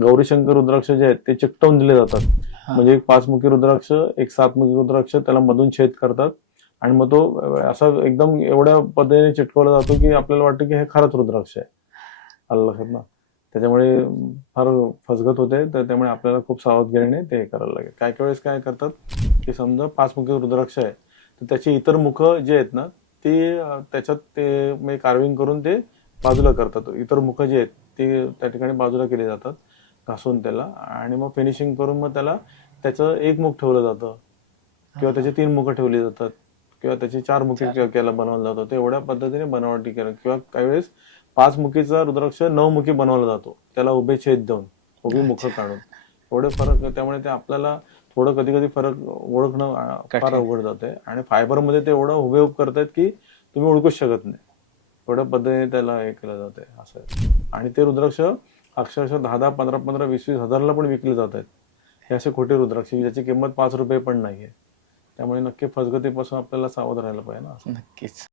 गौरीशंकर रुद्राक्ष जे आहेत ते चिकटवून दिले जातात. हा. म्हणजे एक 5 मुखी रुद्राक्ष, एक 7 मुखी रुद्राक्ष, त्याला मधून छेद करतात आणि मग तो असा एकदम एवढ्या पद्धतीने चिटकवला जातो की आपल्याला वाटतं की हे खरंच रुद्राक्ष आहे. आलं लक्षात ना. त्याच्यामुळे फार फसगत होते, तर त्यामुळे आपल्याला खूप सावधगिरीने ते करायला लागेल. काय काय वेळेस काय करतात की समजा 5 मुखी रुद्राक्ष आहे, तर त्याची इतर मुख जे आहेत ना ती त्याच्यात ते म्हणजे कार्विंग करून ते बाजूला करतात. इतर मुख जे आहेत ते त्या ठिकाणी बाजूला केली जातात घासून त्याला, आणि मग फिनिशिंग करून मग त्याला त्याचं एक मुख ठेवलं जातं किंवा त्याची 3 मुख ठेवली जातात किंवा त्याची 4 मुखी केला बनवलं जातं. ते एवढ्या पद्धतीने बनावटी केलं. किंवा काही वेळेस 5 मुखीचा रुद्राक्ष 9 मुखी बनवला जातो, त्याला उभे छेद देऊन, उभी मुख काढून. एवढे फरक आहे. त्यामुळे ते आपल्याला थोडं कधी कधी फरक ओळखणं फार कठीण. अवघड जाते. आणि फायबरमध्ये ते एवढं हुबेहूब करतायत की तुम्ही ओळखूच शकत नाही. एवढ्या पद्धतीने त्याला हे केलं जाते असं आहे. आणि ते रुद्राक्ष अक्षरशः 10-10, 15-15, 20-20 हजारला पण विकले जात आहेत. हे असे खोटे रुद्राक्ष ज्याची किंमत ₹5 पण नाहीये. त्यामुळे नक्की फसगतीपासून आपल्याला सावध राहायला पाहिजे ना. नक्कीच.